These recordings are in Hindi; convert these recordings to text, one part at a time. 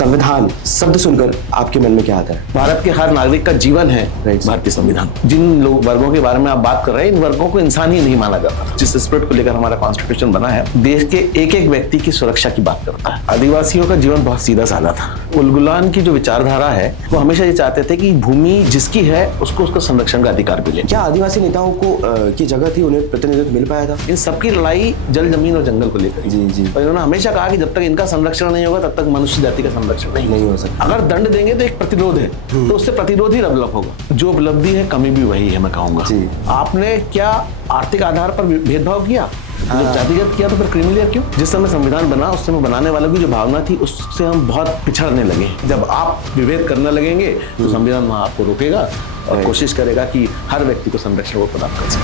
संविधान शब्द सुनकर आपके मन में क्या आता है? भारत के हर नागरिक का जीवन है भारतीय संविधान। जिन लोग वर्गों के बारे में आप बात कर रहे हैं, इन वर्गों को इंसान ही नहीं माना जाता। जिस स्पिरिट को लेकर हमारा कॉन्स्टिट्यूशन बना है, देश के एक एक व्यक्ति की सुरक्षा की बात करता है। आदिवासियों का जीवन बहुत सीधा साधा था। उलगुलान की जो विचारधारा है, वो हमेशा ये चाहते थे कि भूमि जिसकी है उसको उसका संरक्षण का अधिकार मिले। क्या आदिवासी नेताओं को की जगह थी, उन्हें प्रतिनिधित्व मिल पाया था? इन सबकी लड़ाई जल, जमीन और जंगल को लेकर। जी जी। और इन्होंने हमेशा कहा कि जब तक इनका संरक्षण नहीं होगा, तब तक मनुष्य जाति का संरक्षण नहीं हो सकता। अगर दंड देंगे तो एक प्रतिरोध है, तो उससे प्रतिरोध ही डेवलप होगा। जो उपलब्धि है, कमी भी वही है, मैं कहूंगा। आपने क्या आर्थिक आधार पर भेदभाव किया? जब जातिगत किया तो फिर क्रिमिनल क्यों? जिस समय संविधान बना, उस समय बनाने वालों की जो भावना थी, उससे हम बहुत पिछड़ने लगे। जब आप विभेद करने लगेंगे तो संविधान वहां आपको रोकेगा और कोशिश करेगा कि हर व्यक्ति को संरक्षण वो प्रदान कर सके।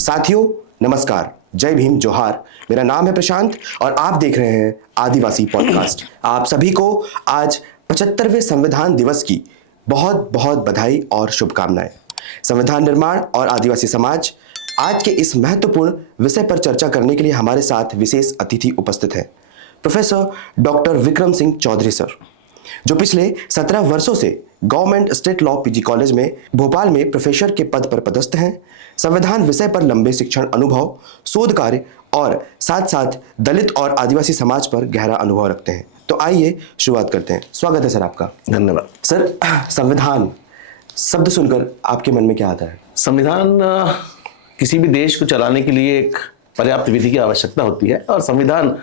साथियों नमस्कार, जय भीम, जोहार। मेरा नाम है प्रशांत और आप देख रहे हैं आदिवासी पॉडकास्ट। आप सभी को आज 75वें संविधान दिवस की बहुत बहुत बधाई और शुभकामनाएं। संविधान निर्माण और आदिवासी समाज, आज के इस महत्वपूर्ण विषय पर चर्चा करने के लिए हमारे साथ विशेष अतिथि उपस्थित हैं। Professor doctor Vikram Singh Chaudhary sir, जो पिछले 17 वर्षों से government state law PG college में भोपाल में प्रोफेसर के पद पर पदस्थ हैं। संविधान विषय पर लंबे शिक्षण अनुभव, शोध कार्य और साथ साथ दलित और आदिवासी समाज पर गहरा अनुभव रखते हैं। तो आइए शुरुआत करते हैं। स्वागत है सर आपका। धन्यवाद सर। संविधान शब्द सुनकर आपके मन में क्या आता है? संविधान किसी भी देश को चलाने के लिए एक पर्याप्त विधि की आवश्यकता होती है और संविधान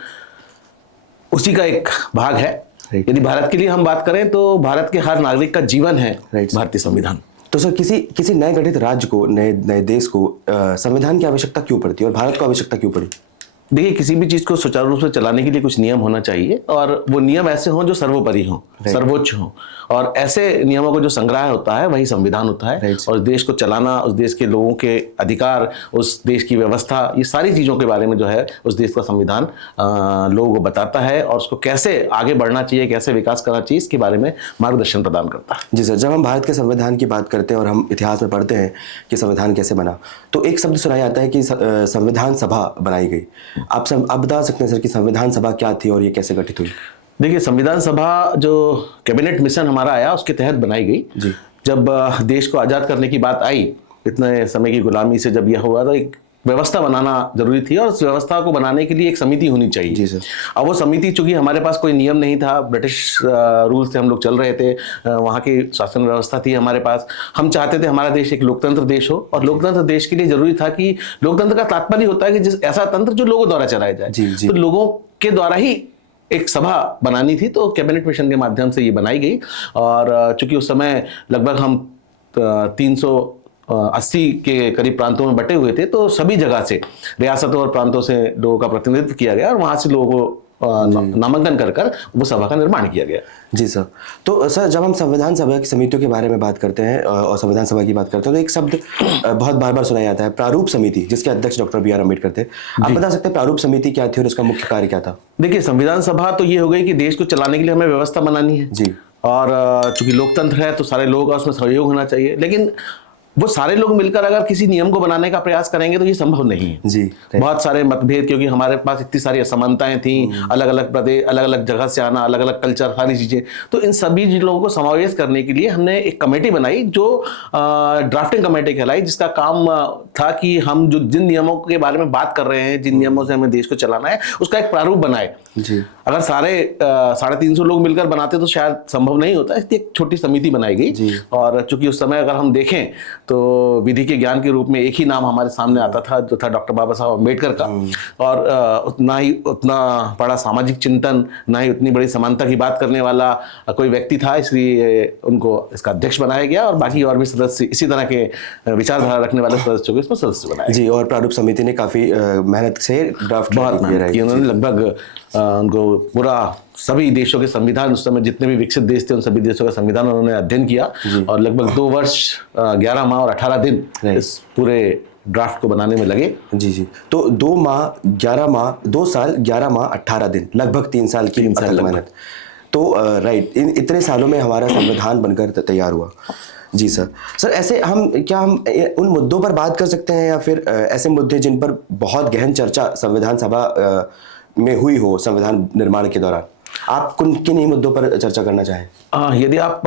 उसी का एक भाग है। यदि भारत के लिए हम बात करें तो भारत के हर नागरिक का जीवन है भारतीय संविधान। तो सर, किसी नए गठित राज्य को, नए देश को संविधान की आवश्यकता क्यों पड़ती है और भारत को आवश्यकता क्यों पड़ी? देखिए, किसी भी चीज को सुचारू रूप से चलाने के लिए कुछ नियम होना चाहिए और वो नियम ऐसे हों जो सर्वोपरि हों, सर्वोच्च हों। और ऐसे नियमों को जो संग्रह होता है वही संविधान होता है। और देश को चलाना, उस देश के लोगों के अधिकार, उस देश की व्यवस्था, ये सारी चीजों के बारे में जो है उस देश का संविधान लोगों को बताता है और उसको कैसे आगे बढ़ना चाहिए, कैसे विकास करना चाहिए, इसके बारे में मार्गदर्शन प्रदान करता है। जी सर, जब हम भारत के संविधान की बात करते हैं और हम इतिहास में पढ़ते हैं कि संविधान कैसे बना, तो एक शब्द सुनाया जाता है कि संविधान सभा बनाई गई। आप बता सकते हैं सर कि संविधान सभा क्या थी और ये कैसे गठित हुई? देखिए, संविधान सभा जो कैबिनेट मिशन हमारा आया उसके तहत बनाई गई। जब देश को आज़ाद करने की बात आई, इतने समय की गुलामी से जब यह हुआ, तो एक व्यवस्था बनाना जरूरी थी और उस व्यवस्था को बनाने के लिए एक समिति होनी चाहिए। जी सर। अब वो समिति, चूंकि हमारे पास कोई नियम नहीं था, ब्रिटिश रूल से हम लोग चल रहे थे, वहाँ की शासन व्यवस्था थी हमारे पास। हम चाहते थे हमारा देश एक लोकतंत्र देश हो और लोकतंत्र देश के लिए जरूरी था कि लोकतंत्र का तात्पर्य होता है कि जिस ऐसा तंत्र जो लोगों द्वारा चलाया जाए। तो लोगों के द्वारा ही एक सभा बनानी थी, तो कैबिनेट मिशन के माध्यम से ये बनाई गई। और चूंकि उस समय लगभग हम 380 के करीब प्रांतों में बटे हुए थे, तो सभी जगह से, रियासतों और प्रांतों से लोगों का प्रतिनिधित्व किया गया और वहां से लोगों को नामांकन कर वो सभा का निर्माण किया गया। जी सर। तो सर, जब हम संविधान सभा की समितियों के बारे में बात करते हैं और संविधान सभा की बात करते हैं, तो एक शब्द बहुत बार बार सुनाया जाता है, प्रारूप समिति, जिसके अध्यक्ष डॉक्टर बी आर अम्बेडकर थे। आप बता सकते हैं प्रारूप समिति क्या थी और उसका मुख्य कार्य क्या था? देखिए, संविधान सभा तो ये हो गई कि देश को चलाने के लिए हमें व्यवस्था बनानी है। जी। और चूंकि लोकतंत्र है तो सारे लोगों का उसमें सहयोग होना चाहिए, लेकिन वो सारे लोग मिलकर अगर किसी नियम को बनाने का प्रयास करेंगे तो ये संभव नहीं है। जी। बहुत सारे मतभेद, क्योंकि हमारे पास इतनी सारी असमानताएं थी, अलग अलग प्रदेश, अलग अलग जगह से आना, अलग अलग कल्चर, सारी चीजें। तो इन सभी लोगों को समावेश करने के लिए हमने एक कमेटी बनाई जो ड्राफ्टिंग कमेटी कहलाई, जिसका काम था कि हम जो जिन नियमों के बारे में बात कर रहे हैं, जिन नियमों से हमें देश को चलाना है, उसका एक प्रारूप बनाए। जी। अगर सारे 350 लोग मिलकर बनाते तो शायद संभव नहीं होता, इसलिए एक छोटी समिति बनाई गई। और चूंकि उस समय अगर हम देखें तो विधि के ज्ञान के रूप में एक ही नाम हमारे सामने आता था, जो था डॉक्टर बाबा साहब अम्बेडकर का। और उतना बड़ा सामाजिक चिंतन, ना ही उतनी बड़ी समानता की बात करने वाला कोई व्यक्ति था, इसलिए उनको इसका अध्यक्ष बनाया गया और बाकी और भी सदस्य, इसी तरह के विचारधारा रखने वाले सदस्यों को इसमें सदस्य बनाया। जी। और प्रारूप समिति ने काफी मेहनत से ड्राफ्ट की उन्होंने लगभग उनको पूरा सभी देशों के संविधान, उस समय जितने भी विकसित देश थे उन सभी देशों का संविधान उन्होंने अध्ययन किया और लगभग 2 वर्ष 11 माह और 18 दिन इस पूरे ड्राफ्ट को बनाने में लगे। जी जी। तो 2 साल 11 माह 18 दिन, लगभग 3 साल की मेहनत। तो राइट, इन इतने सालों में हमारा संविधान बनकर तैयार हुआ। जी सर। सर, ऐसे हम उन मुद्दों पर बात कर सकते हैं या फिर ऐसे मुद्दे जिन पर बहुत गहन चर्चा संविधान सभा में हुई हो संविधान निर्माण के दौरान, आप किन ही मुद्दों पर चर्चा करना चाहें? यदि आप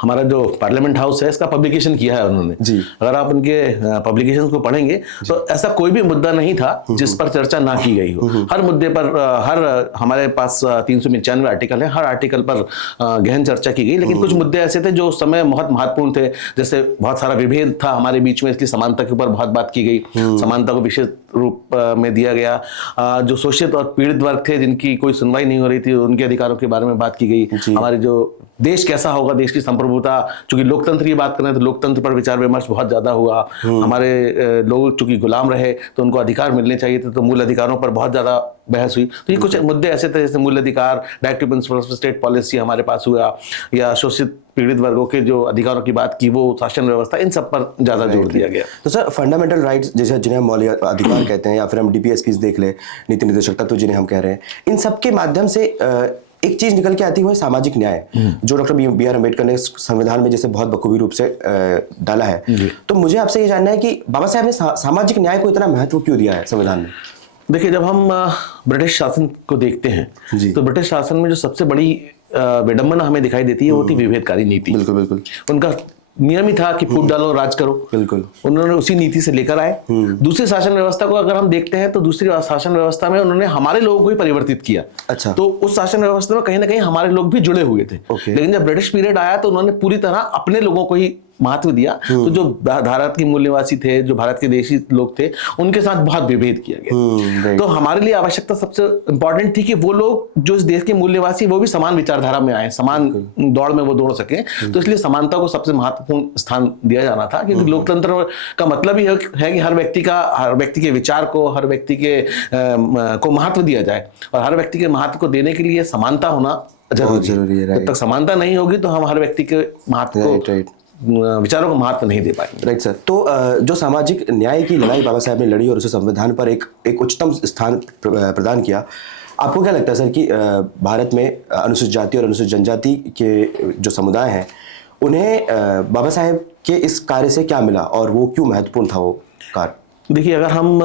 हमारा जो पार्लियामेंट हाउस है इसका पब्लिकेशन किया है उन्होंने जी। अगर आप उनके पब्लिकेशन को पढ़ेंगे तो ऐसा कोई भी मुद्दा नहीं था जिस पर चर्चा ना की गई हो। हर मुद्दे पर हर हमारे पास 395 आर्टिकल है, हर आर्टिकल पर गहन चर्चा की गई। लेकिन कुछ मुद्दे ऐसे थे जो उस समय बहुत महत्वपूर्ण थे, जैसे बहुत सारा विभेद था हमारे बीच में, इसलिए समानता के ऊपर बहुत बात की गई, समानता को विशेष रूप में दिया गया। जो शोषित और पीड़ित वर्ग थे जिनकी कोई सुनवाई नहीं हो रही थी, उनके अधिकारों के बारे में बात की गई। हमारे जो देश कैसा होगा, देश की संप्रभुता, चूंकि लोकतंत्र की बात करें तो लोकतंत्र पर विचार विमर्श बहुत ज्यादा हुआ। हमारे लोग चूंकि गुलाम रहे तो उनको अधिकार मिलने चाहिए थे, तो मूल अधिकारों पर बहुत ज्यादा बहस हुई। तो ये कुछ मुद्दे ऐसे थे जैसे मूल अधिकार, directive principles of state policy हमारे पास हुआ, या शोषित पीड़ित वर्गों के जो अधिकारों की बात की, वो शासन व्यवस्था, इन सब पर ज्यादा जोर दिया गया। तो सर, फंडामेंटल राइट्स जैसे जिन्हें हम मौलिक अधिकार कहते हैं, या फिर हम डीपीएसपीस देख ले, नीति निर्देशक तत्व जिन्हें हम कह रहे हैं, इन सब के माध्यम से एक चीज निकल के आती है सामाजिक न्याय, जो डॉक्टर बी आर अम्बेडकर ने संविधान में जैसे बहुत बखूबी रूप से डाला है। तो मुझे आपसे ये जानना है कि बाबा साहब ने सामाजिक न्याय को इतना महत्व क्यों दिया है संविधान में? देखिए, जब हम ब्रिटिश शासन को देखते हैं तो ब्रिटिश शासन में जो सबसे बड़ी विडंबना हमें दिखाई देती है वो थी विभेदकारी नीति। बिल्कुल बिल्कुल। उनका नियम ही था कि फूट डालो राज करो। बिल्कुल। उन्होंने उसी नीति से लेकर आए। दूसरी शासन व्यवस्था को अगर हम देखते हैं तो दूसरी शासन व्यवस्था में उन्होंने हमारे लोगों को ही परिवर्तित किया। अच्छा। तो उस शासन व्यवस्था में कहीं ना कहीं हमारे लोग भी जुड़े हुए थे। लेकिन जब ब्रिटिश पीरियड आया तो उन्होंने पूरी तरह अपने लोगों को ही महत्व दिया। तो जो भारत के मूल्यवासी थे, जो भारत के देशी लोग थे, उनके साथ बहुत विभेद किया गया। तो हमारे लिए आवश्यकता सबसे इंपॉर्टेंट थी कि वो लोग जो इस देश के मूल्यवासी, वो भी समान विचारधारा में आए, समान दौड़ में वो दौड़ सके। तो इसलिए समानता को सबसे महत्वपूर्ण स्थान दिया जाना था, क्योंकि लोकतंत्र का मतलब ही है कि हर व्यक्ति के विचार को, हर व्यक्ति के को महत्व दिया जाए, और हर व्यक्ति के महत्व को देने के लिए समानता होना जरूरी है। जब तक समानता नहीं होगी तो हम हर व्यक्ति के महत्व को, विचारों को महत्व नहीं दे पाएंगे। Right sir. तो जो सामाजिक न्याय की लड़ाई बाबा साहब ने लड़ी और उसे संविधान पर एक उच्चतम स्थान प्रदान किया, आपको क्या लगता है सर कि भारत में अनुसूचित जाति और अनुसूचित जनजाति के जो समुदाय हैं, उन्हें बाबा साहब के इस कार्य से क्या मिला और वो क्यों महत्वपूर्ण था वो कार्य? देखिए, अगर हम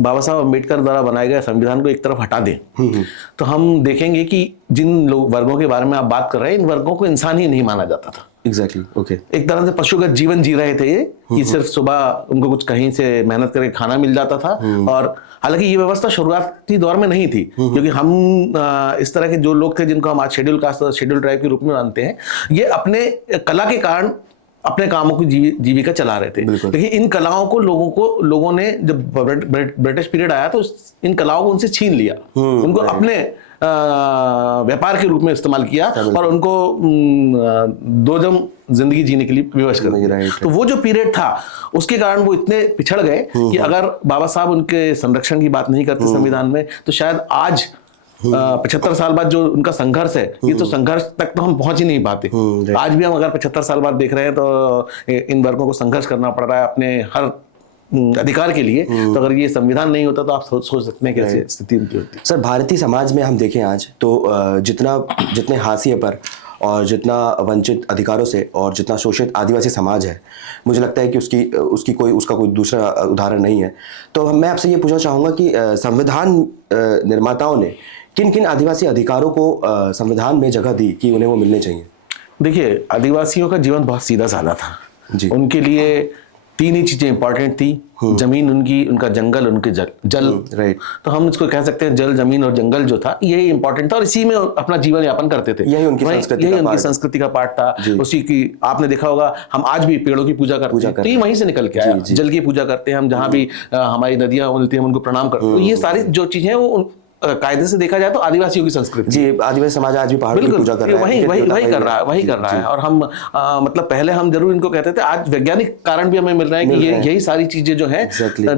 बाबा साहब अम्बेडकर द्वारा बनाए गए संविधान को एक तरफ हटा दें तो हम देखेंगे कि जिन वर्गों के बारे में आप बात कर रहे हैं, इन वर्गों को इंसान ही नहीं माना जाता था। Exactly, okay. एक तरह से पशुगत जीवन जी रहे थे ये, कि सिर्फ सुबह उनको कुछ कहीं से मेहनत करके खाना मिल जाता था। और हालांकि ये व्यवस्था शुरुआती दौर में नहीं थी, क्योंकि हम इस तरह के जो लोग थे जिनको हम आज शेड्यूल कास्ट और शेड्यूल ट्राइब के रूप में मानते हैं, ये अपने कला के कारण अपने कामों की जीविका चला रहे थे। लेकिन इन कलाओं को लोगों ने, जब ब्रिटिश पीरियड आया तो इन कलाओं को उनसे छीन लिया, उनको अपने व्यापार के रूप में इस्तेमाल किया और उनको दो जम जिंदगी जीने के लिए विवश कर दिया। तो वो जो पीरियड था उसके कारण वो इतने पिछड़ गए कि अगर बाबा साहब उनके संरक्षण की बात नहीं करते संविधान में, तो शायद आज 75 साल बाद जो उनका संघर्ष है, ये तो संघर्ष तक तो हम पहुंच ही नहीं पाते। आज भी हम अगर 75 साल बाद देख रहे हैं तो इन वर्गों को संघर्ष करना पड़ रहा है अपने हर अधिकार के लिए। तो अगर ये संविधान नहीं होता तो आप सोच सकते हैं कैसी स्थिति उनकी होती। सर, भारतीय समाज में हम देखें आज तो जितने हाशिए पर और जितना वंचित अधिकारों से और जितना शोषित आदिवासी समाज है, मुझे लगता है कि उसका कोई दूसरा उदाहरण नहीं है। तो मैं आपसे ये पूछना चाहूँगा कि संविधान निर्माताओं ने किन किन आदिवासी अधिकारों को संविधान में जगह दी कि उन्हें वो मिलने चाहिए? देखिए, आदिवासियों का जीवन बहुत सीधा साधा था जी। उनके लिए 3 ही चीजें इंपॉर्टेंट थी, जमीन उनकी, उनका जंगल, उनके जल। राइट। तो हम इसको कह सकते हैं जल, जमीन और जंगल जो था यही इंपॉर्टेंट था, और इसी में अपना जीवन यापन करते थे। यही उनकी संस्कृति का पार्ट था। उसी की आपने देखा होगा, हम आज भी पेड़ों की पूजा करते हैं, तो ये वहीं से निकल के आया। जल की पूजा करते हैं हम, जहाँ भी हमारी नदियां मिलती हैं हम उनको प्रणाम करते हैं। तो ये सारी जो चीजें हैं वो कायदे से देखा जाए तो आदिवासियों की संस्कृति जी। आदिवासी समाज आज भी पहाड़ की पूजा कर रहा है, वही कर रहा है। और हम मतलब पहले हम जरूर इनको कहते थे, आज वैज्ञानिक कारण भी हमें मिल रहा है कि यही सारी चीजें जो हैं,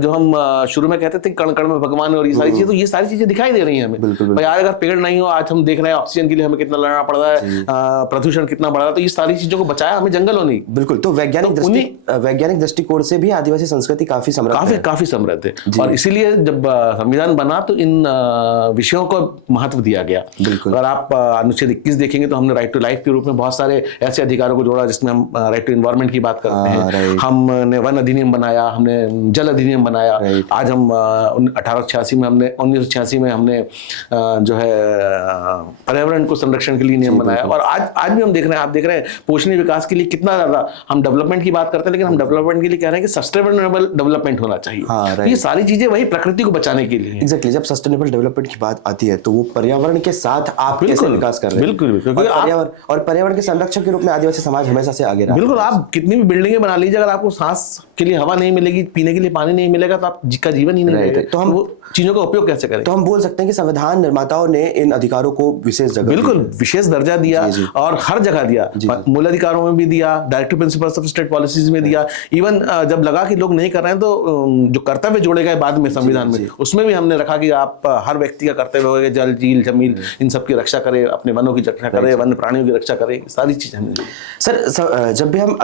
जो हम शुरू में कहते थे कण कण में भगवान और ये सारी चीजें, तो ये सारी चीजें दिखाई दे रही हैं हमें। भाई यार, अगर पेड़ नहीं हो, आज हम देख रहे हैं ऑक्सीजन के लिए हमें कितना लड़ना पड़ रहा है, प्रदूषण कितना बढ़ रहा है, तो ये सारी चीजों को बचाया हमें जंगलों ने। बिल्कुल। तो वैज्ञानिक दृष्टिकोण से भी आदिवासी संस्कृति काफी समृद्ध है। और इसीलिए जब संविधान बना तो इन विषयों को महत्व दिया गया। बिल्कुल। अगर आप अनुच्छेद 21 देखेंगे तो हमने राइट टू लाइफ के रूप में बहुत सारे ऐसे अधिकारों को जोड़ा, जिसमें हम राइट टू एनवायरनमेंट की बात करते हैं, हमने वन अधिनियम बनाया, हमने जल अधिनियम बनाया। आज हम 1886 में हमने 1986 में हमने जो है पर्यावरण को संरक्षण के लिए नियम बनाया। और आज भी हम देख रहे हैं, आप देख रहे हैं पोषणीय विकास के लिए कितना ज्यादा हम डेवलपमेंट की बात करते हैं, लेकिन हम डेवलपमेंट के लिए कह रहे हैं कि सस्टेनेबल डेवलपमेंट होना चाहिए। ये सारी चीजें वही प्रकृति को बचाने के लिए। एग्जैक्टली, जब सस्टेनेबल डेवलपमेंट की बात आती है तो वो पर्यावरण के साथ आप कैसे विकास कर रहे हैं। बिल्कुल, और पर्यावरण के संरक्षक के रूप में आदिवासी समाज हमेशा से आगे रहा। बिल्कुल, आप कितनी भी बिल्डिंगें बना लीजिए, अगर आपको सांस के लिए हवा नहीं मिलेगी, पीने के लिए पानी नहीं मिलेगा, तो आपका जीवन ही नहीं रहेगा। तो हम वो चीजों का उपयोग कैसे करें? तो हम बोल सकते हैं कि संविधान निर्माताओं ने इन अधिकारों को विशेष जगह, बिल्कुल विशेष दर्जा दिया और हर जगह दिया, मूल अधिकारों में भी दिया, directive principles of state policies में दिया। इवन जब लगा कि लोग नहीं कर रहे हैं तो जो कर्तव्य जोड़े गए बाद में संविधान में, उसमें भी हमने रखा कि आप हर व्यक्ति का कर्तव्य होगा जल, झील, जमीन, इन सब की रक्षा करे, अपने वनों की रक्षा करे, वन्य प्राणियों की रक्षा करे, सारी चीजें हमने। सर, जब भी हम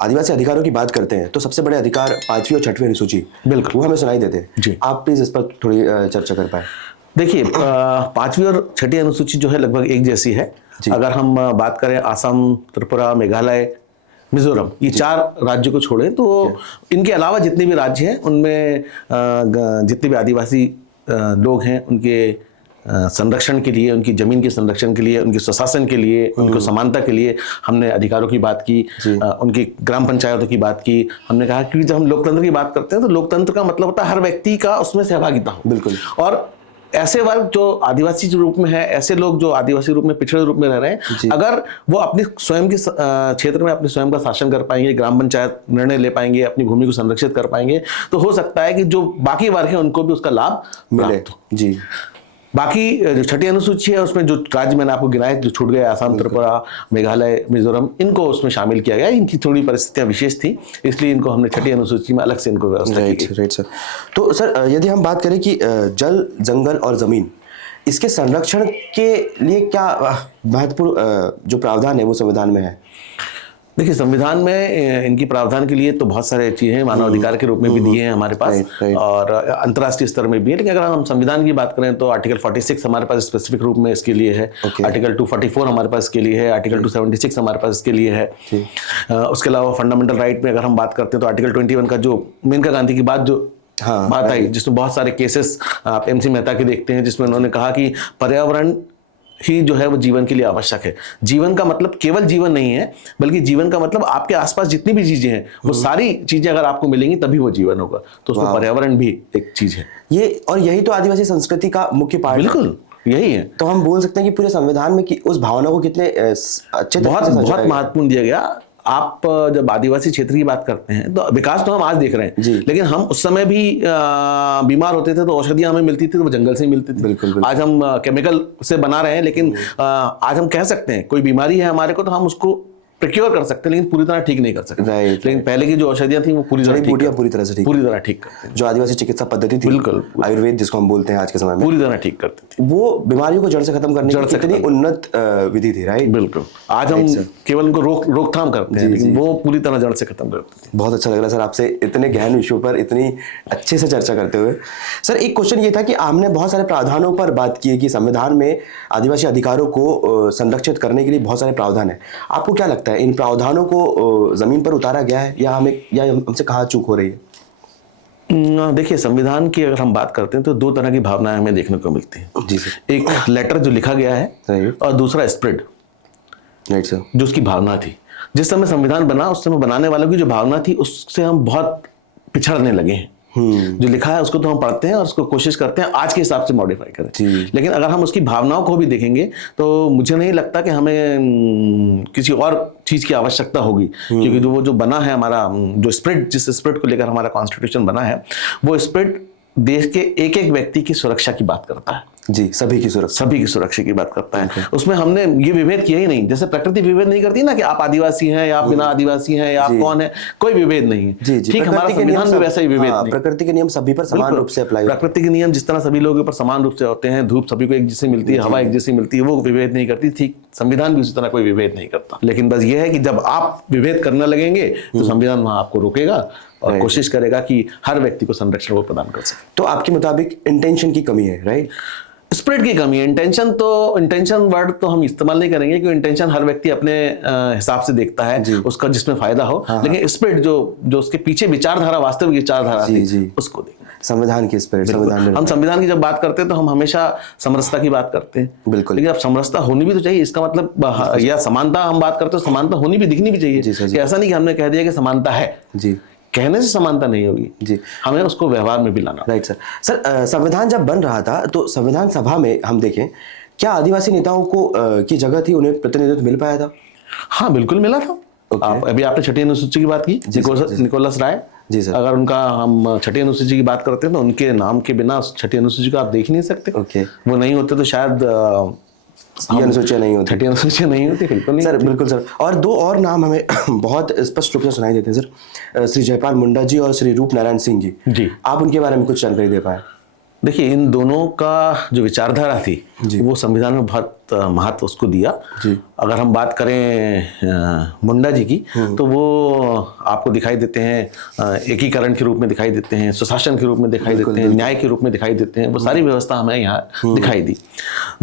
आदिवासी अधिकारों की बात करते हैं तो सबसे बड़े अधिकार 5वीं और 6वीं अनुसूची, बिल्कुल, वो हमें सुनाई देते हैं। आप प्लीज इस पर थोड़ी चर्चा कर पाए। देखिए, 5वीं और 6वीं अनुसूची जो है लगभग एक जैसी है। अगर हम बात करें असम, त्रिपुरा, मेघालय, मिजोरम, ये 4 राज्यों को छोड़ें तो इनके अलावा जितने भी राज्य हैं उनमें जितने भी आदिवासी लोग हैं उनके संरक्षण के लिए, उनकी जमीन के संरक्षण के लिए, उनके स्वशासन के लिए, उनको समानता के लिए हमने अधिकारों की बात की, उनकी ग्राम पंचायतों की बात की। हमने कहा कि जब हम लोकतंत्र की बात करते हैं तो लोकतंत्र का मतलब होता है हर व्यक्ति का उसमें सहभागिता हो। बिल्कुल। और ऐसे वर्ग जो आदिवासी रूप में है, ऐसे लोग जो आदिवासी रूप में पिछड़े रूप में रह रहे हैं, अगर वो अपने स्वयं के क्षेत्र में अपने स्वयं का शासन कर पाएंगे, ग्राम पंचायत निर्णय ले पाएंगे, अपनी भूमि को संरक्षित कर पाएंगे, तो हो सकता है कि जो बाकी वर्ग है उनको भी उसका लाभ मिले। जी। बाकी जो 6ठी अनुसूची है उसमें जो राज्य मैंने आपको गिनाए जो छूट गए, असम, त्रिपुरा, मेघालय, मिजोरम, इनको उसमें शामिल किया गया। इनकी थोड़ी परिस्थितियां विशेष थी, इसलिए इनको हमने 6ठी अनुसूची में अलग से इनको व्यवस्था की गई। Right sir. तो सर, यदि हम बात करें कि जल, जंगल और जमीन, इसके संरक्षण के लिए क्या महत्वपूर्ण जो प्रावधान है वो संविधान में है? देखिए, संविधान में इनकी प्रावधान के लिए तो बहुत सारे चीजें हैं, मानव अधिकार के रूप में भी दिए हैं हमारे पास, और अंतर्राष्ट्रीय स्तर में भी है। लेकिन अगर हम संविधान की बात करें तो आर्टिकल 46 हमारे पास स्पेसिफिक रूप में इसके लिए है, आर्टिकल 244 हमारे पास इसके लिए है, आर्टिकल 276 हमारे पास इसके लिए है। उसके अलावा फंडामेंटल राइट में अगर हम बात करते हैं तो आर्टिकल 21 का जो मेनका गांधी की बात बात आई, जिसमें बहुत सारे केसेस आप MC मेहता के देखते हैं, जिसमें उन्होंने कहा कि पर्यावरण ही जो है वो जीवन के लिए आवश्यक है। जीवन का मतलब केवल जीवन नहीं है, बल्कि जीवन का मतलब आपके आसपास जितनी भी चीजें हैं वो सारी चीजें अगर आपको मिलेंगी तभी वो जीवन होगा। तो उसमें पर्यावरण भी एक चीज है। यही तो आदिवासी संस्कृति का मुख्य पार्ट है। बिल्कुल यही है। तो हम बोल सकते हैं कि पूरे संविधान में कि उस भावना को कितने अच्छे बहुत महत्वपूर्ण दिया गया। आप जब आदिवासी क्षेत्र की बात करते हैं तो विकास तो हम आज देख रहे हैं, लेकिन हम उस समय भी बीमार होते थे तो औषधियां हमें मिलती थी तो वो जंगल से ही मिलती थी। बिल्कुल। आज हम केमिकल से बना रहे हैं, लेकिन आज हम कह सकते हैं कोई बीमारी है हमारे को तो हम उसको प्रिक्योर कर सकते हैं, लेकिन पूरी तरह ठीक नहीं कर सकते। लेकिन पहले की जो औषधियां थी वो पूरी तरह ठीक करते थे। जो आदिवासी चिकित्सा पद्धति थी, बिल्कुल आयुर्वेद जिसको हम बोलते हैं आज के समय में, पूरी तरह ठीक करते थे। वो बीमारियों को जड़ से खत्म करने की कितनी उन्नत विधि थी। राइट, बिल्कुल। आज हम केवल उनको रोकथाम करते हैं, लेकिन वो पूरी तरह जड़ से खत्म करते थे। बहुत अच्छा लग रहा है सर आपसे इतने गहन विषयों पर इतनी अच्छे से चर्चा करते हुए। सर, एक क्वेश्चन ये था कि आपने बहुत सारे प्रावधानों पर बात की है कि संविधान में आदिवासी अधिकारों को संरक्षित करने के लिए बहुत सारे प्रावधान है। आपको क्या लगता है इन प्रावधानों को जमीन पर उतारा गया है या हमसे कहाँ चूक हो रही है? देखिए, संविधान की अगर हम बात करते हैं तो 2 तरह की भावनाएं हमें देखने को मिलती हैं। जी सर। एक लेटर जो लिखा गया है और दूसरा स्प्रेड, राइट सर, जो उसकी भावना थी। जिस समय संविधान बना उस समय बनाने वालों की जो भावना थी उससे हम बहुत पिछड़ने लगे हैं। जो लिखा है उसको तो हम पढ़ते हैं और उसको कोशिश करते हैं आज के हिसाब से मॉडिफाई करें, लेकिन अगर हम उसकी भावनाओं को भी देखेंगे तो मुझे नहीं लगता कि हमें किसी और चीज की आवश्यकता होगी, क्योंकि वो जो बना है हमारा जो स्प्रिट, जिस स्प्रिट को लेकर हमारा कॉन्स्टिट्यूशन बना है, वो स्प्रिट देश के एक एक व्यक्ति की सुरक्षा की बात करता है। जी, सभी की सुरक्षा की बात करता है। उसमें हमने ये विभेद किया ही नहीं, जैसे प्रकृति विभेद नहीं करती ना कि आप आदिवासी हैं या आप बिना आदिवासी हैं या आप कौन है, कोई विभेद नहीं है। जी जी, ठीक, हमारा संविधान भी वैसा ही विभेद नहीं। प्रकृति के नियम सभी पर समान रूप से अप्लाई, प्रकृति के नियम जिस तरह सभी लोगों पर समान रूप से होते हैं, धूप सभी को एक जैसी मिलती है, हवा एक जैसी मिलती है, वो विभेद नहीं करती। ठीक, संविधान भी उसी तरह कोई विभेद नहीं करता। लेकिन बस ये है कि जब आप विभेद करने लगेंगे तो संविधान वहां आपको रोकेगा और कोशिश करेगा कि हर व्यक्ति को संरक्षण वो प्रदान कर सके। तो आपके मुताबिक इंटेंशन की कमी है, राइट? स्पिरिट की कमी है। इंटेंशन वर्ड तो हम इस्तेमाल नहीं करेंगे क्योंकि इंटेंशन हर व्यक्ति अपने हिसाब से देखता है, उसका जिसमें फायदा हो। लेकिन स्पिरिट जो उसके पीछे विचारधारा, वास्तविक विचारधारा थी, उसको देखना। संविधान की स्पिरिट, हम संविधान की जब बात करते हैं तो हम हमेशा समरसता की बात करते हैं। बिल्कुल। लेकिन अब समरसता होनी भी तो चाहिए, इसका मतलब, या समानता हम बात करते हैं, समानता होनी भी, दिखनी भी चाहिए। कि ऐसा नहीं कि हमने कह दिया कि समानता है, जी, कहने से समानता नहीं होगी जी, हमें उसको व्यवहार में भी लाना। Right sir. सर, संविधान जब बन रहा था तो संविधान सभा में हम देखें, क्या आदिवासी नेताओं को की जगह थी, उन्हें प्रतिनिधित्व मिल पाया था? हाँ, बिल्कुल मिला था। अभी आपने छठी अनुसूची की बात की, निकोलस राय जी सर। अगर उनका हम छठी अनुसूची की बात करते हैं तो उनके नाम के बिना छठी अनुसूची को आप देख नहीं सकते। ओके। वो नहीं होते तो शायद ये अनुसूचियां नहीं होती, छठी अनुसूचियां नहीं होती। बिल्कुल नहीं सर, बिल्कुल सर। और दो और नाम हमें बहुत स्पष्ट रूप से सुनाई देते हैं सर, श्री जयपाल मुंडा जी और श्री रूप नारायण सिंह जी। आप उनके बारे में कुछ जानकारी दे पाए? देखिए, इन दोनों का जो विचारधारा थी वो संविधान में बहुत महत्व उसको दिया जी। अगर हम बात करें मुंडा जी की तो वो आपको दिखाई देते हैं एकीकरण के रूप में दिखाई देते हैं, सुशासन के रूप में दिखाई देते हैं, न्याय के रूप में दिखाई देते हैं। वो सारी व्यवस्था हमें यहाँ दिखाई दी।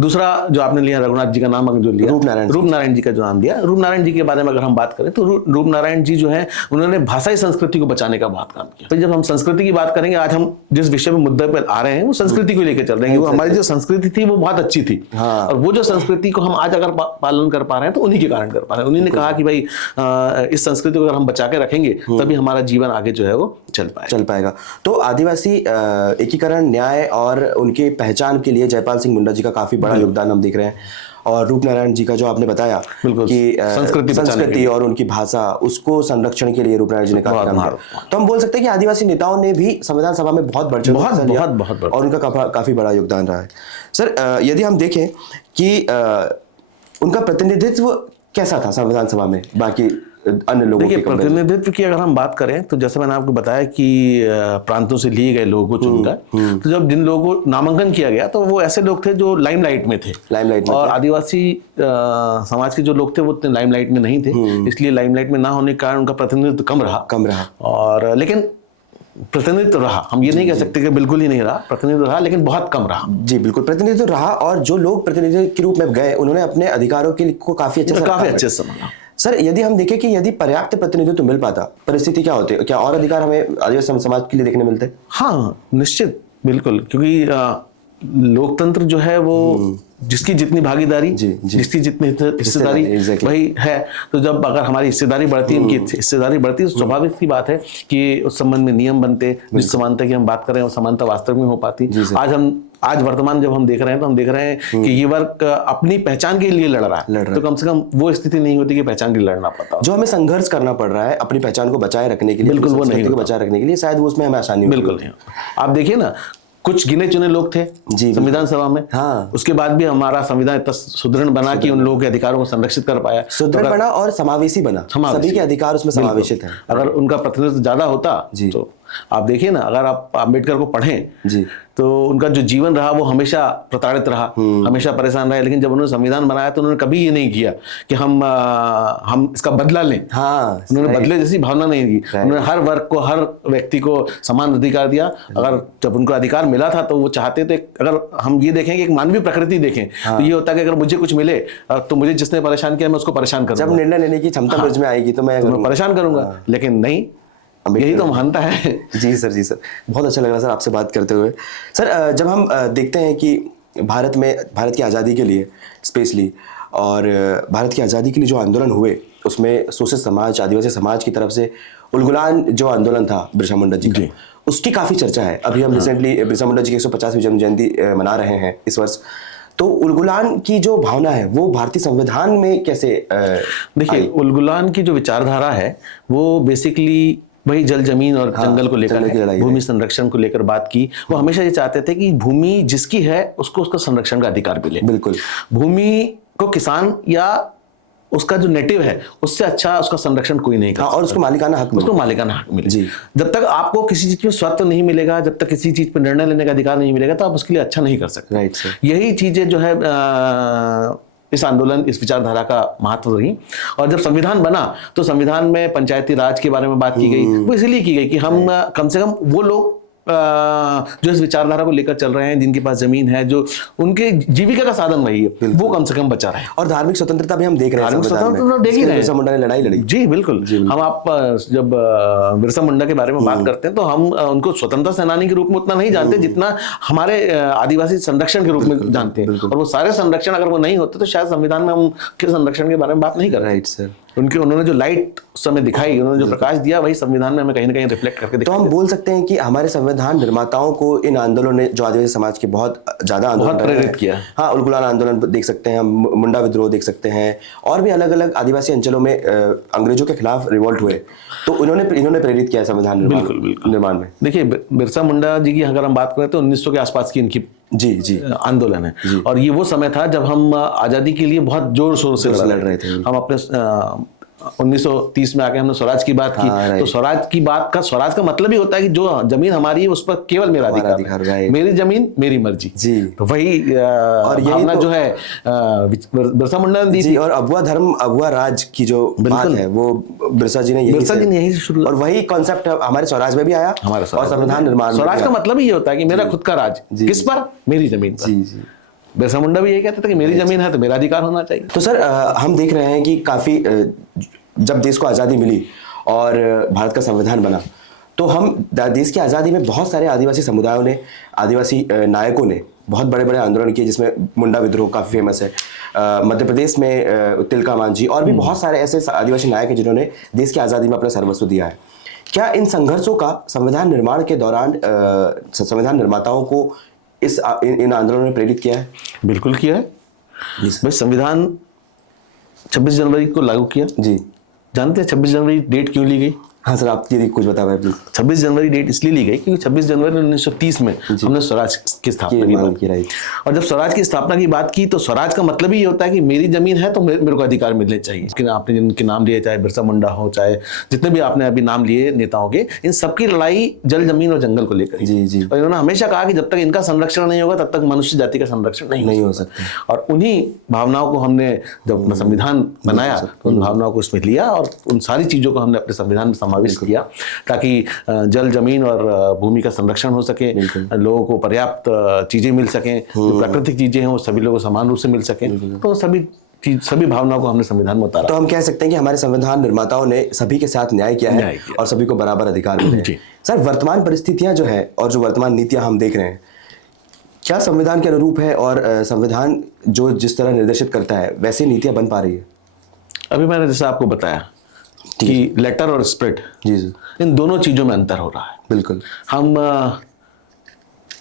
दूसरा जो आपने लिया रघुनाथ जी का नाम जो लिया, रूप नारायण जी का जो नाम दिया, रूप नारायण जी के बारे में अगर हम बात करें तो रूप नारायण जी जो है उन्होंने भाषाई संस्कृति को बचाने का बहुत काम किया। तो जब हम संस्कृति की बात करेंगे, आज हम जिस विषय में मुद्दे पर आ रहे हैं वो संस्कृति को लेकर चल रहे हैं। वो हमारी जो संस्कृति थी वो बहुत अच्छी थी, और वो जो संस्कृति को हम आज अगर पालन कर पा रहे हैं तो उन्हीं के कारण कर पा रहे हैं। उन्हीं ने कहा कि भाई इस संस्कृति को अगर हम बचा के रखेंगे तभी हमारा जीवन आगे जो है वो चल पाएगा। तो आदिवासी एकीकरण, न्याय और उनकी पहचान के लिए जयपाल सिंह मुंडा जी का काफी बड़ा योगदान हम देख रहे हैं। और रूप नारायण जी का जो आपने बताया कि संस्कृति और उनकी भाषा, उसको संरक्षण के लिए रूप नारायण जी ने काफी काम किया। तो हम बोल सकते हैं कि आदिवासी नेताओं ने भी संविधान सभा में बहुत बढ़ चढ़ और उनका काफी बड़ा योगदान रहा है। सर, यदि हम देखें कि उनका प्रतिनिधित्व कैसा था संविधान सभा में बाकी अन्य लोगों देखिए, प्रतिनिधित्व की अगर हम बात करें तो जैसे मैंने आपको बताया कि प्रांतों से लिए गए लोगों को चुनकर, तो जब जिन लोगों को नामांकन किया गया तो वो ऐसे लोग थे जो लाइमलाइट में थे, और आदिवासी समाज के जो लोग थे वो लाइमलाइट में नहीं थे। इसलिए लाइमलाइट में ना होने के कारण उनका प्रतिनिधित्व कम रहा। और लेकिन प्रतिनिधित्व रहा, हम ये नहीं कह सकते कि बिल्कुल ही नहीं रहा, प्रतिनिधित्व रहा लेकिन बहुत कम रहा। जी बिल्कुल, प्रतिनिधित्व रहा। और जो लोग प्रतिनिधि के रूप में गए उन्होंने अपने अधिकारों को काफी अच्छे से माना। सर, यदि हम देखें कि यदि पर्याप्त प्रतिनिधित्व मिल पाता, परिस्थिति क्या होती है? क्या और अधिकार हमें आदिवासी समाज के लिए देखने मिलते? हाँ, निश्चित, बिल्कुल, क्योंकि लोकतंत्र जो है वो जिसकी जितनी भागीदारी, जिसकी जितनी हिस्सेदारी वही है। तो जब अगर हमारी हिस्सेदारी बढ़ती है, उनकी हिस्सेदारी बढ़ती है, तो स्वाभाविक सी बात है कि उस संबंध में नियम बनते, जिस समानता की हम बात कर रहे हैं वो समानता वास्तव में हो पाती। आज वर्तमान जब हम देख रहे हैं तो हम देख रहे हैं कि ये वर्ग अपनी पहचान के लिए लड़ रहा है, तो कम से कम वो स्थिति नहीं होती कि पहचान के लिए लड़ना पड़ता, जो हमें संघर्ष करना पड़ रहा है अपनी पहचान को बचाए रखने के लिए। बिल्कुल वो नहीं, बचाए रखने के लिए शायद उसमें हमें आसानी बिल्कुल नहीं। आप देखिए ना, कुछ गिने चुने लोग थे संविधान सभा में, उसके बाद भी हमारा संविधान इतना सुदृढ़ बना कि उन लोगों के अधिकारों को संरक्षित कर पाया, सुदृढ़ बना और समावेशी बना, सभी के अधिकार उसमें समावेशित हैं। अगर उनका प्रतिनिधित्व ज्यादा होता तो आप देखिए ना, अगर आप अम्बेडकर को पढ़ें तो उनका जो जीवन रहा वो हमेशा प्रताड़ित रहा, हमेशा परेशान रहा। लेकिन जब उन्होंने संविधान बनाया तो उन्होंने कभी ये नहीं किया कि हम इसका बदला लें। उन्होंने बदले जैसी भावना नहीं दी। उन्होंने हर वर्ग को, हर व्यक्ति को समान अधिकार दिया। अगर जब उनको अधिकार मिला था तो वो चाहते थे, अगर हम ये देखें कि एक मानवीय प्रकृति देखें तो ये होता है कि अगर मुझे कुछ मिले तो मुझे जिसने परेशान किया मैं उसको परेशान करूंगा। जब निर्णय लेने की क्षमता मुझ में आएगी तो मैं परेशान करूंगा। लेकिन नहीं, यही तो मानता है। जी सर, बहुत अच्छा लग रहा सर आपसे बात करते हुए। सर, जब हम देखते हैं कि भारत की आज़ादी के लिए स्पेशली, और भारत की आज़ादी के लिए जो आंदोलन हुए उसमें शोषित समाज, आदिवासी समाज की तरफ से उलगुलान जो आंदोलन था बिरसा मुंडा जी का, उसकी काफ़ी चर्चा है। अभी हम रिसेंटली बिरसा मुंडा जी की 150वीं जन्म जयंती मना रहे हैं इस वर्ष। तो उलगुलान की जो भावना है वो भारतीय संविधान में कैसे? देखिए, उलगुलान की जो विचारधारा है वो बेसिकली वही जल जमीन और जंगल को लेकर जंगल की है, लड़ाई भूमि संरक्षण को लेकर बात की। वो हमेशा ये चाहते थे कि भूमि जिसकी है उसको उसका संरक्षण का अधिकार मिले। बिल्कुल। भूमि को किसान या उसका जो नेटिव है उससे अच्छा उसका संरक्षण कोई नहीं कर हाँ, और उसको मालिकाना हक उसको मालिकाना हक मिले। जी। जब तक आपको किसी चीज में स्वत्व नहीं मिलेगा, जब तक किसी चीज पर निर्णय लेने का अधिकार नहीं मिलेगा, तो आप उसके लिए अच्छा नहीं कर सकते। Right sir. यही चीजें जो है इस आंदोलन, इस विचारधारा का महत्व रही। और जब संविधान बना तो संविधान में पंचायती राज के बारे में बात की गई। वो इसलिए की गई कि हम कम से कम वो लोग जो इस विचारधारा को लेकर चल रहे हैं, जिनके पास जमीन है, जो उनके जीविका का साधन वही है, वो कम से कम बचा रहे। और धार्मिक स्वतंत्रता भी हम देख रहे हैं, धार्मिक संविधान में। स्वतंत्रता देख ही रहे हैं। बिरसा मुंडा ने लड़ाई लड़ी। जी बिल्कुल। हम आप जब बिरसा मुंडा के बारे में बात करते हैं तो हम उनको स्वतंत्रता सेनानी के रूप में उतना नहीं जानते जितना हमारे आदिवासी संरक्षण के रूप में जानते हैं। और वो सारे संरक्षण अगर वो नहीं होते तो शायद संविधान में हम के संरक्षण के बारे में बात नहीं कर रहे। Right sir. उन्होंने जो लाइट उस समय दिखाई, उन्होंने जो प्रकाश दिया, वही संविधान में हमें कहीं ना कहीं रिफ्लेक्ट करके तो दिखाई। हम बोल सकते हैं कि हमारे संविधान निर्माताओं को इन आंदोलनों ने, जो आदिवासी समाज के बहुत ज्यादा आंदोलन बहुत प्रेरित किया। हाँ, उलगुलान आंदोलन देख सकते हैं, मुंडा विद्रोह देख सकते हैं, और भी अलग अलग आदिवासी अंचलों में अंग्रेजों के खिलाफ रिवोल्ट हुए, तो इन्होंने प्रेरित किया संविधान निर्माण में। देखिए, बिरसा मुंडा जी की अगर हम बात करें तो 1900 के आसपास की इनकी जी आंदोलन है। और ये वो समय था जब हम आजादी के लिए बहुत जोर शोर से लड़ रहे थे। हम अपने 1930 में आके हमने स्वराज की बात की। तो स्वराज का मतलब ही होता है कि जो जमीन हमारी है उस पर केवल मेरा अधिकार है, मेरी जमीन मेरी मर्जी। जी। तो वही और भावना जो है बिरसा मुंडा ने दी थी। और अबुआ धर्म अबुआ राज की जो बात है वो बिरसा जी ने यही शुरू, और वही कॉन्सेप्ट हमारे स्वराज में भी आया, और संविधान निर्माण। स्वराज का मतलब ही होता है कि मेरा खुद का राज, किस पर? मेरी जमीन पर। जी। बिरसा मुंडा भी यही कहता था कि मेरी जमीन है तो मेरा अधिकार होना चाहिए। तो सर, हम देख रहे हैं कि काफी जब देश को आज़ादी मिली और भारत का संविधान बना, तो हम देश की आज़ादी में बहुत सारे आदिवासी समुदायों ने, आदिवासी नायकों ने बहुत बड़े बड़े आंदोलन किए, जिसमें मुंडा विद्रोह काफ़ी फेमस है। मध्य प्रदेश में तिलका मांझी और भी बहुत सारे ऐसे आदिवासी नायक हैं जिन्होंने देश की आज़ादी में अपना सर्वस्व दिया है। क्या इन संघर्षों का संविधान निर्माण के दौरान संविधान निर्माताओं को इन आंदोलनों ने प्रेरित किया है? बिल्कुल किया है। भाई, संविधान 26 जनवरी को लागू किया। जी। जानते हैं 26 जनवरी डेट क्यों ली गई? हाँ सर, आप ये कुछ बताएं प्लीज। 26 जनवरी डेट इसलिए ली गई क्योंकि 26 जनवरी 1930 में हमने स्वराज की स्थापना की बात की। और जब स्वराज की स्थापना की बात की तो स्वराज का मतलब ही ये होता है कि मेरी जमीन है तो मेरे को अधिकार मिलने चाहिए। आपने जिनके नाम लिए, चाहे बिरसा मुंडा हो, चाहे जितने भी आपने अभी नाम लिए नेताओं के, इन सबकी लड़ाई जल जमीन और जंगल को लेकर। जी। और इन्होंने हमेशा कहा कि जब तक इनका संरक्षण नहीं होगा तब तक मनुष्य जाति का संरक्षण नहीं हो सकता। और उन्हीं भावनाओं को हमने जब अपना संविधान बनाया तो उन भावनाओं को उसमें लिया और उन सारी चीजों को हमने अपने संविधान में समावेश किया ताकि जल जमीन और भूमि का संरक्षण हो सके, लोगों को पर्याप्त चीजें मिल सकें, जो प्राकृतिक चीजें हैं वो सभी लोगों को समान रूप से मिल सकें। तो सभी भावनाओं को हमने संविधान में उतारा। तो हम कह सकते हैं कि हमारे संविधान निर्माताओं ने सभी के साथ न्याय किया है और सभी को बराबर अधिकार मिले हैं। सर, वर्तमान परिस्थितियां जो है और जो वर्तमान नीतियां हम देख रहे हैं, क्या संविधान के अनुरूप है और संविधान जो जिस तरह निर्देशित करता है वैसी नीतियां बन पा रही है? अभी मैंने जैसे आपको बताया कि लेटर और स्प्रिट, जी, इन दोनों चीजों में अंतर हो रहा है। बिल्कुल। हम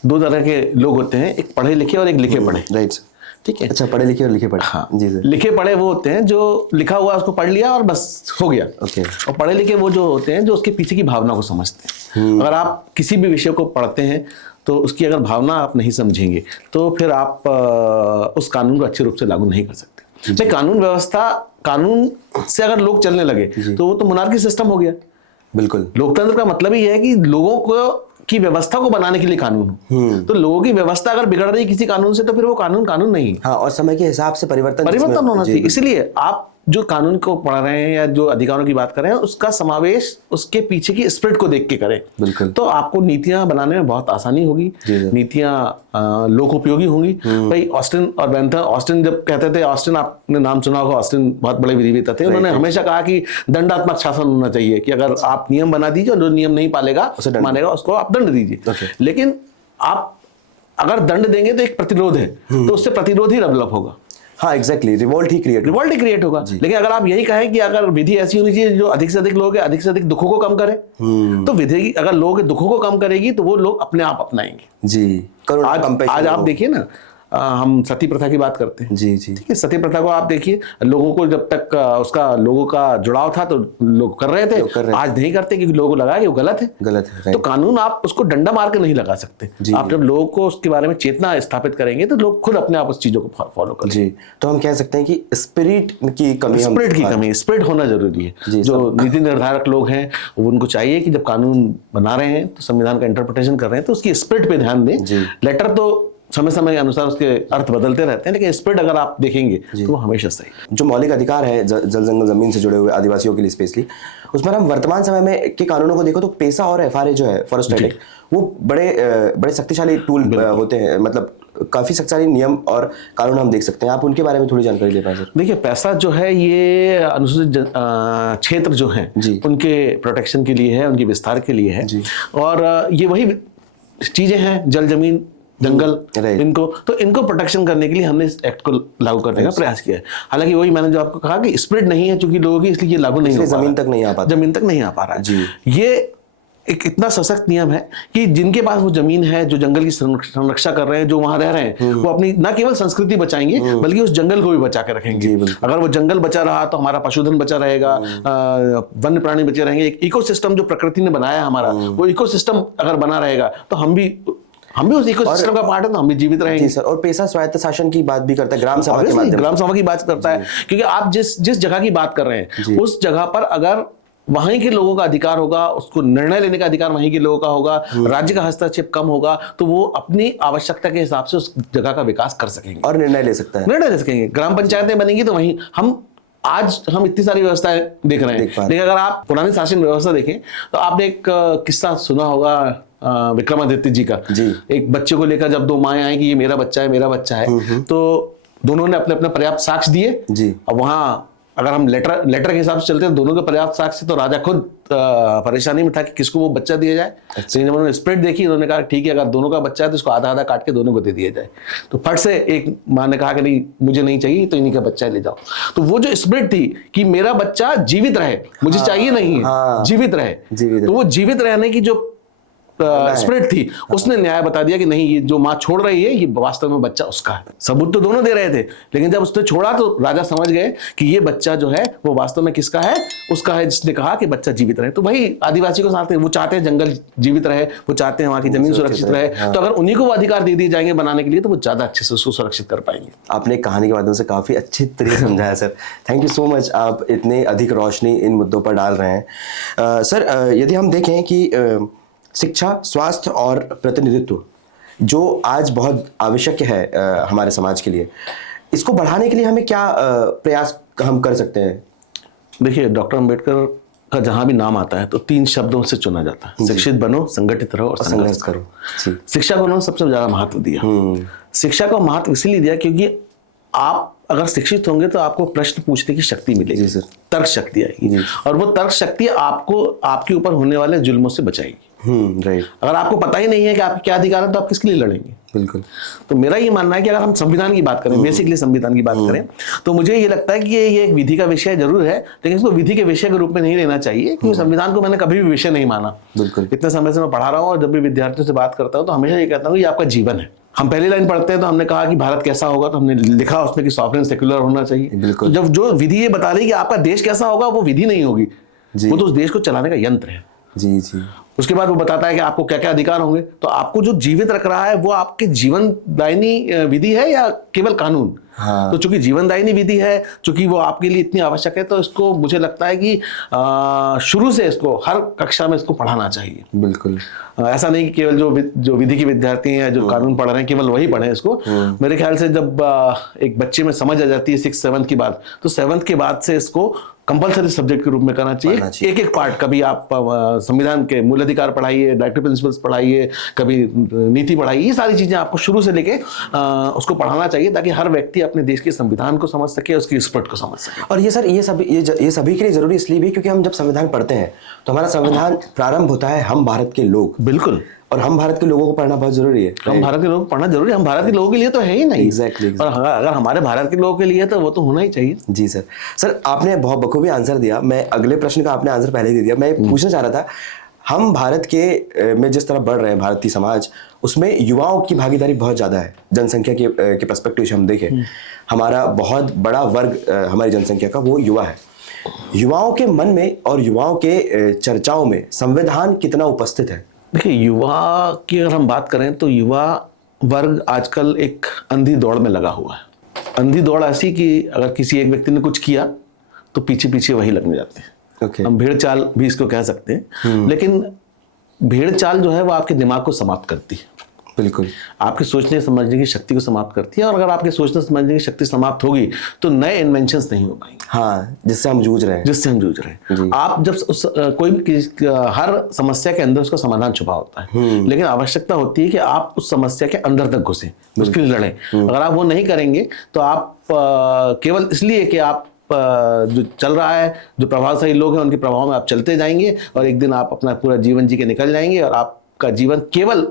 दो तरह के लोग होते हैं, एक पढ़े लिखे और एक लिखे पढ़े। राइट, ठीक है। अच्छा, पढ़े लिखे और लिखे पढ़े। हाँ जी सर। लिखे पढ़े वो होते हैं जो लिखा हुआ उसको पढ़ लिया और बस हो गया। ओके। और पढ़े लिखे वो जो होते हैं जो उसके पीछे की भावना को समझते हैं। अगर आप किसी भी विषय को पढ़ते हैं तो उसकी अगर भावना आप नहीं समझेंगे तो फिर आप उस कानून को अच्छे रूप से लागू नहीं कर सकते। कानून व्यवस्था, कानून से अगर लोग चलने लगे तो वो तो मोनार्की सिस्टम हो गया। बिल्कुल। लोकतंत्र का मतलब ही है कि लोगों को की व्यवस्था को बनाने के लिए कानून हो। तो लोगों की व्यवस्था अगर बिगड़ रही किसी कानून से तो फिर वो कानून नहीं। हाँ, और समय के हिसाब से परिवर्तन होना चाहिए। इसलिए आप जो कानून को पढ़ रहे हैं या जो अधिकारों की बात कर रहे हैं उसका समावेश उसके पीछे की स्पिरिट को देख के करें। बिल्कुल। तो आपको नीतियां बनाने में बहुत आसानी होगी, नीतियां लोकोपयोगी होंगी। भाई, ऑस्टिन और बेंथम, ऑस्टिन जब कहते थे, ऑस्टिन आपने नाम सुना होगा, ऑस्टिन बहुत बड़े विधिवेत्ता थे। उन्होंने हमेशा कहा कि दंडात्मक शासन होना चाहिए, कि अगर आप नियम बना दीजिए और जो नियम नहीं पालेगा मानेगा उसको आप दंड दीजिए। लेकिन आप अगर दंड देंगे तो एक प्रतिरोध है, तो उससे प्रतिरोध ही डेवलप होगा। हाँ, एग्जैक्टली, रिवोल्ट ही क्रिएट होगा। लेकिन अगर आप यही कहें कि अगर विधि ऐसी होनी चाहिए जो अधिक से अधिक लोग अधिक से अधिक दुखों को कम करे, तो विधि अगर लोग दुखों को कम करेगी तो वो लोग अपने आप अपनाएंगे। जी। आज आप देखिए ना, हम सती प्रथा की बात करते हैं। जी जी। ठीक है, सती प्रथा को आप देखिए, लोगों को जब तक उसका लोगों का जुड़ाव था तो लोग कर रहे थे, आज नहीं करते क्योंकि लोगों को लगा कि वो गलत है। तो कानून आप उसको डंडा मार के नहीं लगा सकते। आप जब लोगों को उसके बारे में चेतना स्थापित करेंगे तो लोग खुद अपने आप उस चीजों को फॉलो करेंगे। जी, तो हम कह सकते हैं कि स्पिरिट की कमी, स्पिरिट होना जरूरी है। जो नीति निर्धारक लोग हैं उनको चाहिए कि जब कानून बना रहे हैं तो संविधान का इंटरप्रिटेशन कर रहे हैं तो उसकी स्पिरिट पे ध्यान दें। लेटर तो समय समय के अनुसार उसके अर्थ बदलते रहते हैं, लेकिन स्पिरिट अगर आप देखेंगे तो वो हमेशा सही। जो मौलिक अधिकार है जल जंगल जमीन से जुड़े हुए आदिवासियों के लिए स्पेशली, उसमें हम वर्तमान समय में के कानूनों को देखो तो पेसा और एफआरए जो है फॉरेस्टेटिक, वो बड़े शक्तिशाली टूल होते हैं, मतलब काफी शक्तिशाली नियम और कानून हम देख सकते हैं। आप उनके बारे में थोड़ी जानकारी दे पाए सर। देखिए, पैसा जो है ये अनुसूचित क्षेत्र जो है उनके प्रोटेक्शन के लिए है, उनके विस्तार के लिए है। और ये वही चीजें हैं, जल जमीन जंगल, इनको प्रोटेक्शन करने के लिए हमने इस एक्ट को लागू करने का प्रयास किया है। हालांकि वही मैंने जो आपको कहा कि स्पिरिट नहीं है चूंकि लोगों की, इसलिए ये लागू नहीं हो पा रहा, जमीन तक नहीं आ पा रहा है। ये एक इतना सशक्त नियम है कि जिनके पास वो जमीन है, जो जंगल की संरक्षा कर रहे हैं, जो वहां रह रहे हैं, वो अपनी न केवल संस्कृति बचाएंगे बल्कि उस जंगल को भी बचा के रखेंगे। अगर वो जंगल बचा रहा तो हमारा पशुधन बचा रहेगा, वन्य प्राणी बचे रहेंगे। एक इकोसिस्टम जो प्रकृति ने बनाया हमारा, वो इकोसिस्टम अगर बना रहेगा तो हम भी उस इकोसिस्टम का पार्ट है, तो हम भी जीवित रहेंगे। सर, और पेशा स्वायत्त शासन की बात भी करता है, ग्राम सभा की बात करता है, क्योंकि आप जिस जगह की बात कर रहे हैं उस जगह पर अगर वहीं के लोगों का अधिकार होगा, उसको निर्णय लेने का अधिकार वहीं के लोगों का होगा, राज्य का हस्तक्षेप कम होगा, तो वो अपनी आवश्यकता के हिसाब से उस जगह का विकास कर सकेंगे और निर्णय ले सकेंगे। ग्राम पंचायतें बनेंगी तो वहीं आज हम इतनी सारी व्यवस्थाएं देख रहे हैं, लेकिन अगर आप पुरानी शासन व्यवस्था देखें तो आपने एक किस्सा सुना होगा विक्रमादित्य जी का। एक बच्चे को लेकर जब दो माएं आई कि ये मेरा बच्चा है, तो दोनों ने अपने अपने पर्याप्त साक्ष्य दिए। अब वहां अगर हम लेटर के हिसाब से चलते हैं, दोनों के पर्याप्त साक्ष्य, तो राजा खुद परेशानी में था कि किसको वो बच्चा दिया जाए। जब उन्होंने स्प्रेड देखी, उन्होंने कहा ठीक है, अगर दोनों का बच्चा है तो इसको आधा आधा काट के दोनों को दे दिया जाए। तो फट से एक माँ ने कहा कि नहीं, मुझे नहीं चाहिए, तो इन्हीं का बच्चा ले जाओ। तो वो जो स्प्रेड थी कि मेरा बच्चा जीवित रहे, मुझे चाहिए नहीं है, जीवित रहे, तो वो जीवित रहने की जो स्प्रिट थी, उसने न्याय बता दिया कि नहीं, ये जो माँ छोड़ रही है ये वास्तव में बच्चा उसका है। सबूत तो दोनों दे रहे थे, लेकिन जब उसने छोड़ा तो राजा समझ गए कि ये बच्चा जो है वो वास्तव में किसका है, उसका है, जिसने कहा कि बच्चा जीवित रहे। तो वही आदिवासी को साथ, वो चाहते हैं जंगल जीवित रहे, वो चाहते हैं वहां की जमीन सुरक्षित रहे। तो अगर उन्हीं को वो अधिकार दे दिए जाएंगे बनाने के लिए, तो वो ज्यादा अच्छे से उसको सुरक्षित कर पाएंगे। आपने कहानी के माध्यम से काफी अच्छी तरीके समझाया sir, thank you so much. आप इतने अधिक रोशनी इन मुद्दों पर डाल रहे हैं। सर, यदि हम देखें कि शिक्षा, स्वास्थ्य और प्रतिनिधित्व जो आज बहुत आवश्यक है हमारे समाज के लिए, इसको बढ़ाने के लिए हमें क्या प्रयास हम कर सकते हैं? देखिए, डॉक्टर अंबेडकर का जहां भी नाम आता है तो 3 शब्दों से चुना जाता है, शिक्षित बनो, संगठित रहो और संघर्ष करो। शिक्षा को उन्होंने सबसे ज्यादा महत्व दिया। शिक्षा को महत्व इसलिए दिया क्योंकि आप अगर शिक्षित होंगे तो आपको प्रश्न पूछने की शक्ति मिलेगी, तर्क शक्ति आएगी, और वो तर्क शक्ति आपको आपके ऊपर होने वाले जुल्मों से बचाएगी। अगर आपको पता ही नहीं है कि आपके क्या अधिकार है तो आप किसके लिए लड़ेंगे? बिल्कुल। तो मेरा ये मानना है कि अगर हम संविधान की बात करें, बेसिकली संविधान की बात करें, तो मुझे ये लगता है कि ये एक विधि का विषय जरूर है, लेकिन इसको विधि के विषय के रूप में नहीं लेना चाहिए, क्योंकि संविधान को मैंने कभी भी विषय नहीं माना। बिल्कुल। इतने समय से मैं पढ़ा रहा हूँ और जब भी विद्यार्थियों से बात करता हूँ तो हमेशा ये कहता हूँ कि आपका जीवन है। हम पहली लाइन पढ़ते हैं तो हमने कहा कि भारत कैसा होगा, तो हमने लिखा उसमें कि सॉवरेन सेक्युलर होना चाहिए। बिल्कुल। जब जो विधि ये बता रही कि आपका देश कैसा होगा, वो विधि नहीं होगी, वो तो उस देश को चलाने का यंत्र है। जी जी। उसके बाद वो बताता है कि आपको क्या क्या अधिकार होंगे। तो आपको जो जीवित रख रहा है वो आपके जीवन दायिनी विधि है या केवल कानून? हाँ। तो चूंकि जीवनदायिनी विधि है, चूंकि वो आपके लिए इतनी आवश्यक है, तो इसको मुझे लगता है कि शुरू से इसको हर कक्षा में इसको पढ़ाना चाहिए। बिल्कुल। ऐसा नहीं कि केवल जो विधि के विद्यार्थी हैं, जो कानून पढ़ रहे हैं, केवल वही पढ़ें इसको। मेरे ख्याल से जब एक बच्चे में समझ आ जाती है 6th 7th की बात, तो 7th के बाद से इसको कंपलसरी सब्जेक्ट के रूप में करना चाहिए। एक एक पार्ट, कभी आप संविधान के मूल अधिकार पढ़ाइए, डायरेक्टिव प्रिंसिपल्स पढ़ाइए, कभी नीति पढ़ाइए, ये सारी चीजें आपको शुरू से लेके उसको पढ़ाना चाहिए, ताकि हर व्यक्ति अपने देश के संविधान को समझ सके, उसकी स्पिरिट को समझ सके। और ये सर, ये सभी के लिए जरूरी इसलिए भी क्योंकि हम जब संविधान पढ़ते हैं तो हमारा संविधान प्रारंभ होता है हम भारत के लोग। बिल्कुल। और हम भारत के लोगों को पढ़ना बहुत जरूरी है। हम भारत के लोगों को पढ़ना जरूरी है, हम भारत के लोगों के लिए तो है ही नहीं। एग्जैक्टली। और अगर हमारे भारत के लोगों के लिए तो वो तो होना ही चाहिए। जी सर। सर, आपने बहुत बखूबी आंसर दिया। मैं अगले प्रश्न का आपने आंसर पहले ही दे दिया। मैं पूछना चाह रहा था, हम भारत के में जिस तरह बढ़ रहे हैं भारतीय समाज, उसमें युवाओं की भागीदारी बहुत ज़्यादा है। जनसंख्या के पर्सपेक्टिव से हम देखें, हमारा बहुत बड़ा वर्ग हमारी जनसंख्या का वो युवा है। युवाओं के मन में और युवाओं के चर्चाओं में संविधान कितना उपस्थित है? देखिए, युवा की अगर हम बात करें तो युवा वर्ग आजकल एक अंधी दौड़ में लगा हुआ है। अंधी दौड़ ऐसी कि अगर किसी एक व्यक्ति ने कुछ किया तो पीछे पीछे वही लगने जाते हैं। Okay. हम भेड़ चाल भी इसको कह सकते हैं। लेकिन भेड़ चाल जो है वो आपके दिमाग को समाप्त करती है, बिल्कुल आपके सोचने समझने की शक्ति को समाप्त करती है। और अगर आपके सोचने समझने की शक्ति समाप्त होगी तो नए इन्वेंशंस नहीं हो पाएंगे। हाँ, जिससे हम जूझ रहे हैं। आप जब कोई भी हर समस्या के अंदर उसका समाधान छुपा होता है, लेकिन आवश्यकता होती है कि आप उस समस्या के अंदर तक घुसें, उसके लिए लड़ें। अगर आप वो नहीं करेंगे तो आप केवल इसलिए कि आप जो चल रहा है, जो प्रभावशाली लोग हैं उनके प्रभाव में आप चलते जाएंगे और एक दिन आप अपना पूरा जीवन जी के निकल जाएंगे और आपका जीवन केवल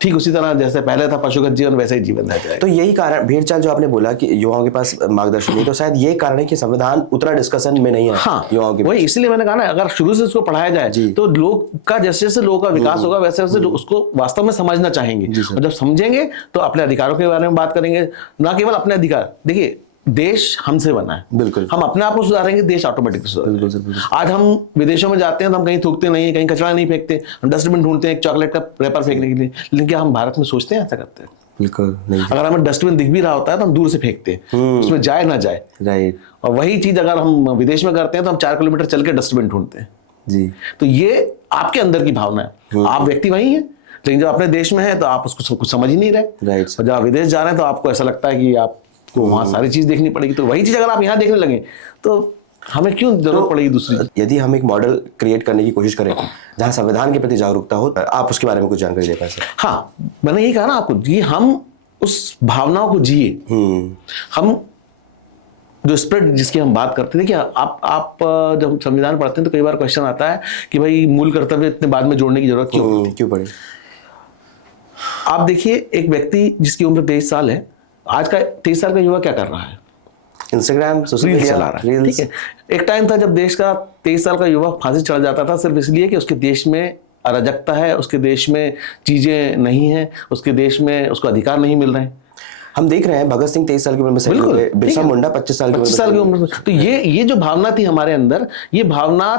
ठीक उसी तरह जैसे पहले था पशुगत जीवन वैसा ही जीवन रह जाएगा। तो यही कारण, भेड़ चाल जो आपने बोला कि युवाओं के पास मार्गदर्शन नहीं, तो शायद ये कारण है कि संविधान उतना डिस्कशन में नहीं है। हाँ, युवाओं के वही इसलिए मैंने कहा ना, अगर शुरू से इसको पढ़ाया जाए तो लोग का जैसे जैसे लोगों का विकास होगा वैसे वैसे उसको वास्तव में समझना चाहेंगे। और जब समझेंगे तो अपने अधिकारों के बारे में बात करेंगे, ना केवल अपने अधिकार। देखिए, देश हमसे बना है, बिल्कुल। हम अपने आप को सुधारेंगे, देश ऑटोमेटिक सुधारेगा। आज हम विदेशों में जाते हैं तो हम कहीं थूकते नहीं है, कहीं कचरा नहीं फेंकते, हम डस्टबिन ढूंढते हैं एक चॉकलेट का रैपर फेंकने के लिए। लेकिन क्या हम भारत में सोचते हैं ऐसा करते हैं? बिल्कुल नहीं। अगर हमें डस्टबिन दिख भी रहा होता है तो हम दूर से फेंकते हैं, उसमें जाए ना जाए। राइट। और वही चीज अगर हम विदेश में करते हैं तो हम 4 किलोमीटर चल के डस्टबिन ढूंढते हैं। जी। तो ये आपके अंदर की भावना है, आप व्यक्ति वही है, लेकिन जब अपने देश में है तो आप उसको कुछ समझ ही नहीं रहे। राइट। और जब आप विदेश जा रहे हैं तो आपको ऐसा लगता है कि आपको वहां सारी चीज देखनी पड़ेगी। तो वही चीज अगर आप यहाँ देखने लगे तो हमें क्यों जरूरत पड़ेगी दूसरी? यदि हम एक मॉडल क्रिएट करने की कोशिश करें जहां संविधान के प्रति जागरूकता हो, आप उसके बारे में कुछ जानकारी दे पाए सर? हाँ, मैंने यही कहा ना आपको, ये हम उस भावनाओं को जिए। हम जो स्पिरिट जिसकी हम बात करते हैं, देखिए आप जब संविधान पढ़ते हैं तो कई बार क्वेश्चन आता है कि भाई मूल कर्तव्य इतने बाद में जोड़ने की जरूरत क्यों पड़ी? आप देखिए, एक व्यक्ति जिसकी उम्र 23 साल है, आज का 23 साल का युवा क्या कर रहा है? इंस्टाग्राम, सोशल मीडिया चला रहा है। ठीक है, एक टाइम था जब देश का 23 साल का युवा फांसी चढ़ जाता था सिर्फ इसलिए कि उसके देश में अराजकता है, उसके देश में चीजें नहीं है, उसके देश में उसको अधिकार नहीं मिल रहे हैं। हम देख रहे हैं भगत सिंह 23 साल की उम्र में शहीद हुए, बिरसा मुंडा 25 साल की उम्र में। तो ये जो भावना थी हमारे अंदर, ये भावना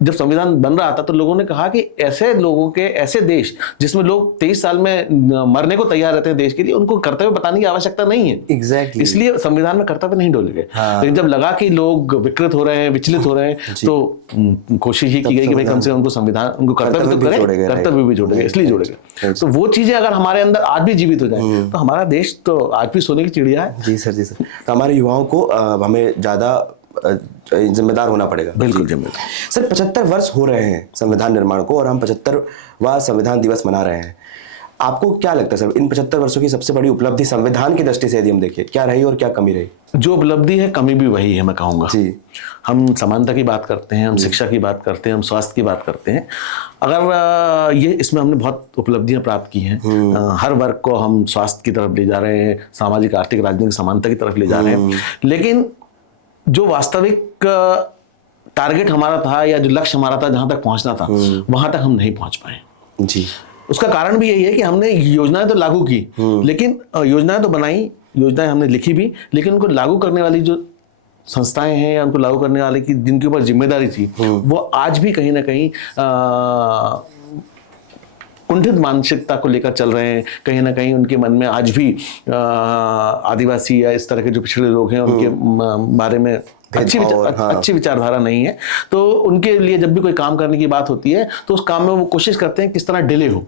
जब संविधान बन रहा था तो लोगों ने कहा कि ऐसे लोगों के, ऐसे देश जिसमें लोग 23 साल में मरने को तैयार रहते हैं देश के लिए, उनको कर्तव्य बताने की आवश्यकता नहीं है। एग्जैक्टली। इसलिए संविधान में कर्तव्य नहीं डोले गए। लेकिन जब लगा कि लोग विकृत हो रहे हैं, विचलित हो रहे हैं, तो कोशिश ही की गई कि भाई कम से कम उनको संविधान, उनको कर्तव्य तो करें, कर्तव्य भी जोड़े गए, इसलिए जोड़े गए। तो वो चीजें अगर हमारे अंदर आज भी जीवित हो जाए तो हमारा देश तो आज भी सोने की चिड़िया है। जी सर, जी सर। तो हमारे युवाओं को हमें ज्यादा जिम्मेदार होना पड़ेगा। बिल्कुल जिम्मेदार। सर, 75 वर्ष हो रहे हैं संविधान निर्माण को और हम 75वां संविधान दिवस मना रहे हैं। आपको क्या लगता है सर, इन 75 वर्षों की सबसे बड़ी उपलब्धि संविधान की दृष्टि से यदि हम देखें, क्या रही और क्या कमी रही? जो उपलब्धि है, कमी भी वही है, मैं कहूँगा। जी। हम समानता की बात करते हैं, हम शिक्षा की बात करते हैं, हम स्वास्थ्य की बात करते हैं। अगर ये इसमें हमने बहुत उपलब्धियां प्राप्त की हैं। हर वर्ग को हम स्वास्थ्य की तरफ ले जा रहे हैं, सामाजिक, आर्थिक, राजनीतिक समानता की तरफ ले जा रहे हैं। लेकिन जो वास्तविक टारगेट हमारा था या जो लक्ष्य हमारा था, जहां तक पहुंचना था, वहां तक हम नहीं पहुंच पाए। जी। उसका कारण भी यही है कि हमने योजनाएं तो लागू की, लेकिन योजनाएं तो बनाई, योजनाएं हमने लिखी भी, लेकिन उनको लागू करने वाली जो संस्थाएं हैं या उनको लागू करने वाले की जिनके ऊपर जिम्मेदारी थी, वो आज भी कहीं ना कहीं कुंठित मानसिकता को लेकर चल रहे हैं। कहीं ना कहीं उनके मन में आज भी आदिवासी या इस तरह के जो पिछड़े लोग हैं उनके बारे में अच्छी विचारधारा नहीं है। तो उनके लिए जब भी कोई काम करने की बात होती है तो उस काम में वो कोशिश करते हैं किस तरह डिले हो।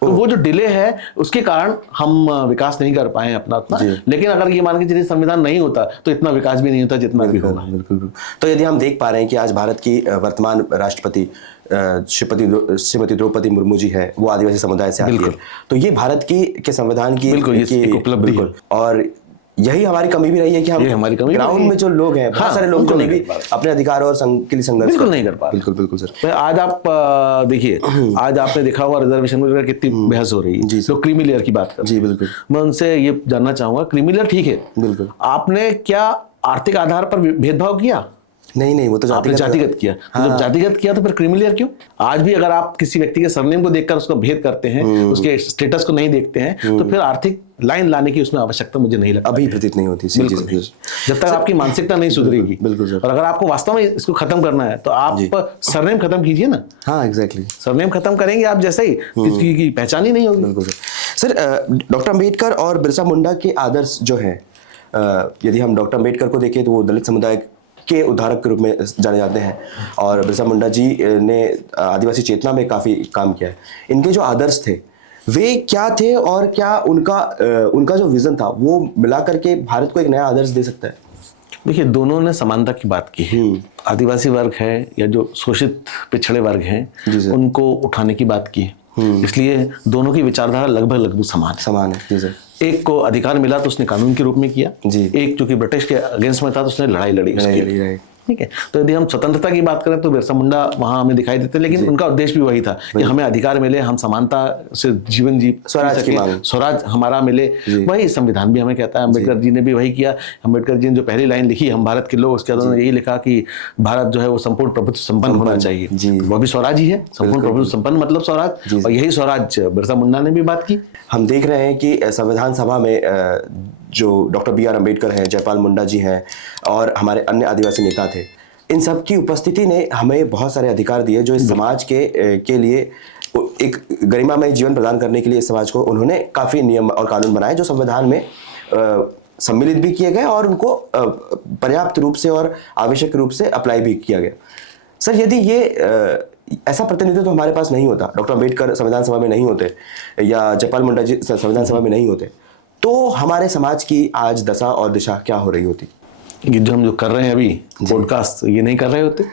तो वो जो डिले है उसके कारण हम विकास नहीं कर पाए अपना उतना। लेकिन अगर ये मान के चलिए संविधान नहीं होता तो इतना विकास भी नहीं होता जितना भी होगा। बिल्कुल। तो यदि हम देख पा रहे हैं कि आज भारत की वर्तमान राष्ट्रपति श्रीमती द्रौपदी मुर्मू जी है, वो आदिवासी समुदाय से आती है, तो ये भारत के संविधान की उपलब्धि है। और यही हमारी कमी भी रही है कि हम ग्राउंड में जो लोग हैं, बहुत सारे लोग जो भी अपने अधिकार और के लिए संघर्ष बिल्कुल नहीं कर पा रहे। बिल्कुल सर। आज आप देखिए, आज आपने देखा हुआ रिजर्वेशन में कितनी बहस हो रही है। लोग क्रीमी लेयर की बात कर। जी बिल्कुल। मैं उनसे ये जानना चाहूंगा, क्रीमी लेयर ठीक है, बिल्कुल, आपने क्या आर्थिक आधार पर भेदभाव किया? नहीं, वो तो आपने जातिगत किया। तो जब जातिगत किया तो फिर क्रिमिलियर क्यों? आज भी अगर आप किसी व्यक्ति के सरनेम को देखकर उसका भेद करते हैं, उसके स्टेटस को नहीं देखते हैं, तो फिर आर्थिक लाइन लाने की उसमें आवश्यकता मुझे नहीं लगता। अभी प्रतीत नहीं होती बिल्कुल नहीं। जब तक आपकी मानसिकता नहीं सुधरेगी। बिल्कुल सर। और अगर आपको वास्तव में इसको खत्म करना है तो आप सरनेम खत्म कीजिए ना। हाँ, एग्जैक्टली। सरनेम खत्म करेंगे आप जैसे ही, किसी की पहचान ही नहीं होगी। बिल्कुल सर। डॉक्टर अम्बेडकर और बिरसा मुंडा के आदर्श जो हैं, यदि हम डॉक्टर अम्बेडकर को देखें तो वो दलित समुदाय के उद्धारक के रूप में जाने जाते हैं, और बिरसा मुंडा जी ने आदिवासी चेतना में काफ़ी काम किया है। इनके जो आदर्श थे वे क्या थे, और क्या उनका जो विजन था वो मिला करके भारत को एक नया आदर्श दे सकता है? देखिए, दोनों ने समानता की बात की है। आदिवासी वर्ग है या जो शोषित पिछड़े वर्ग हैं, उनको उठाने की बात की है। इसलिए दोनों की विचारधारा लगभग समान है। जी सर। एक को अधिकार मिला तो उसने कानून के रूप में किया, एक जो कि ब्रिटिश के अगेंस्ट में था तो उसने लड़ाई लड़ी उसके लिए। ठीक है। तो यदि हम स्वतंत्रता की बात करें तो बिरसा मुंडा वहां हमें दिखाई देते, लेकिन उनका उद्देश्य भी वही था कि हमें अधिकार मिले, हम समानता से जीवन जी सके, स्वराज हमारा मिले। वही संविधान भी हमें कहता है। अम्बेडकर जी ने भी वही किया। अम्बेडकर जी ने जो पहली लाइन लिखी, हम भारत के लोग, उसके बाद उन्होंने यही लिखा कि भारत जो है वो संपूर्ण प्रभुत्व संपन्न होना चाहिए। वो भी स्वराज ही है, संपूर्ण प्रभुत्व संपन्न मतलब स्वराज, और यही स्वराज बिरसा मुंडा ने भी बात की। हम देख रहे हैं कि संविधान सभा में जो डॉक्टर बी आर अम्बेडकर हैं, जयपाल मुंडा जी हैं, और हमारे अन्य आदिवासी नेता थे, इन सब की उपस्थिति ने हमें बहुत सारे अधिकार दिए जो इस समाज के लिए एक गरिमामय जीवन प्रदान करने के लिए इस समाज को उन्होंने काफ़ी नियम और कानून बनाए जो संविधान में सम्मिलित भी किए गए, और उनको पर्याप्त रूप से और आवश्यक रूप से अप्लाई भी किया गया। सर, यदि ये ऐसा प्रतिनिधित्व तो हमारे पास नहीं होता, डॉक्टर अम्बेडकर संविधान सभा में नहीं होते या जयपाल मुंडा जी संविधान सभा में नहीं होते, तो हमारे समाज की आज दशा और दिशा क्या हो रही होती? ये जो हम जो कर रहे हैं अभी पॉडकास्ट, ये नहीं कर रहे होते।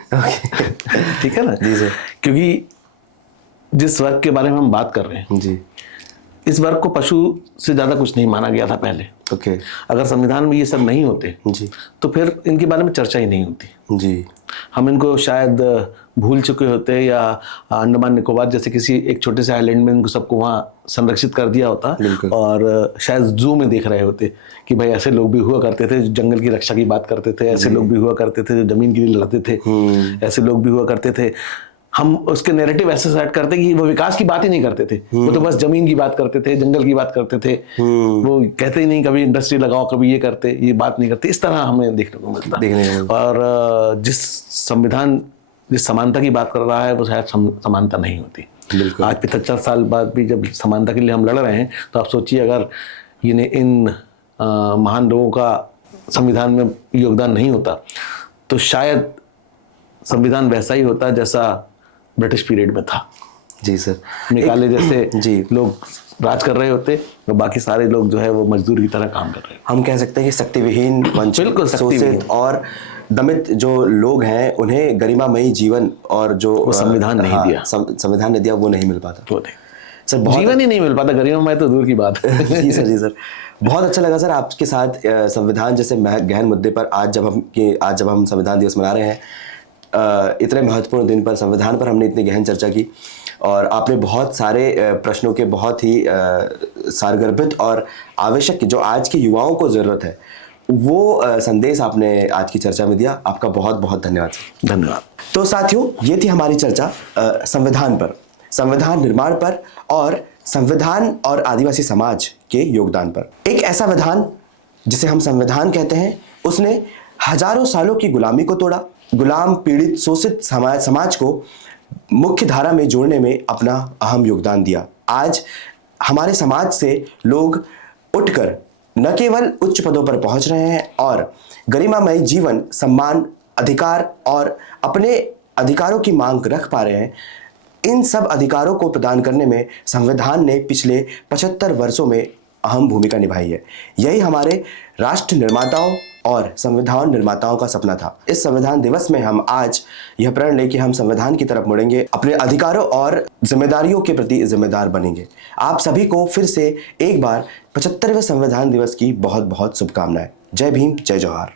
ठीक है ना जी सर। क्योंकि जिस वर्ग के बारे में हम बात कर रहे हैं जी, इस वर्ग को पशु से ज्यादा कुछ नहीं माना गया था पहले। ओके। अगर संविधान में ये सब नहीं होते जी, तो फिर इनके बारे में चर्चा ही नहीं होती। जी, हम इनको शायद भूल चुके होते, या अंडमान निकोबार जैसे किसी एक छोटे से आइलैंड में इनको सबको वहाँ संरक्षित कर दिया होता, और शायद जू में देख रहे होते कि भाई ऐसे लोग भी हुआ करते थे जो जंगल की रक्षा की बात करते थे, ऐसे लोग भी हुआ करते थे जो जमीन के लिए लड़ते थे, ऐसे लोग भी हुआ करते थे। हम उसके नैरेटिव ऐसे सेट करते कि वो विकास की बात ही नहीं करते थे, वो तो बस जमीन की बात करते थे, जंगल की बात करते थे। वो कहते ही नहीं कभी इंडस्ट्री लगाओ, कभी ये करते, ये बात नहीं करते। इस तरह हमें देखने को मिलता। और जिस संविधान जिस समानता की बात कर रहा है वो शायद समानता नहीं होती। आज 75 साल बाद भी जब समानता के लिए हम लड़ रहे हैं, तो आप सोचिए अगर इन महान लोगों का संविधान में योगदान नहीं होता तो शायद संविधान वैसा ही होता जैसा ब्रिटिश पीरियड में था। जी सर। मेघालय जैसे लोग राज कर रहे होते और बाकी सारे लोग जो है वो मजदूर की तरह काम कर रहे हैं। हम कह सकते हैं कि शक्तिविहीन, वंचित, शोषित और दमित जो लोग हैं उन्हें गरिमामयी जीवन और जो संविधान नहीं दिया, संविधान ने दिया, वो नहीं मिल पाता। सर जीवन ही नहीं मिल पाता, गरिमामय तो दूर की बात है। जी सर। बहुत अच्छा लगा सर आपके साथ संविधान जैसे गहन मुद्दे पर आज जब हम संविधान दिवस मना रहे हैं, इतने महत्वपूर्ण दिन पर संविधान पर हमने इतनी गहन चर्चा की, और आपने बहुत सारे प्रश्नों के बहुत ही सारगर्भित और आवश्यक जो आज के युवाओं को ज़रूरत है वो संदेश आपने आज की चर्चा में दिया। आपका बहुत बहुत धन्यवाद। धन्यवाद। तो साथियों, ये थी हमारी चर्चा संविधान पर, संविधान निर्माण पर, और संविधान और आदिवासी समाज के योगदान पर। एक ऐसा विधान जिसे हम संविधान कहते हैं, उसने हजारों सालों की गुलामी को तोड़ा, गुलाम पीड़ित शोषित समाज को मुख्य धारा में जोड़ने में अपना अहम योगदान दिया। आज हमारे समाज से लोग उठकर न केवल उच्च पदों पर पहुंच रहे हैं और गरिमामय जीवन, सम्मान, अधिकार और अपने अधिकारों की मांग रख पा रहे हैं। इन सब अधिकारों को प्रदान करने में संविधान ने पिछले 75 वर्षों में अहम भूमिका निभाई है। यही हमारे राष्ट्र निर्माताओं और संविधान निर्माताओं का सपना था। इस संविधान दिवस में हम आज यह प्रण लें कि हम संविधान की तरफ मुड़ेंगे, अपने अधिकारों और जिम्मेदारियों के प्रति जिम्मेदार बनेंगे। आप सभी को फिर से एक बार 75वें संविधान दिवस की बहुत बहुत शुभकामनाएं। जय भीम, जय जोहार।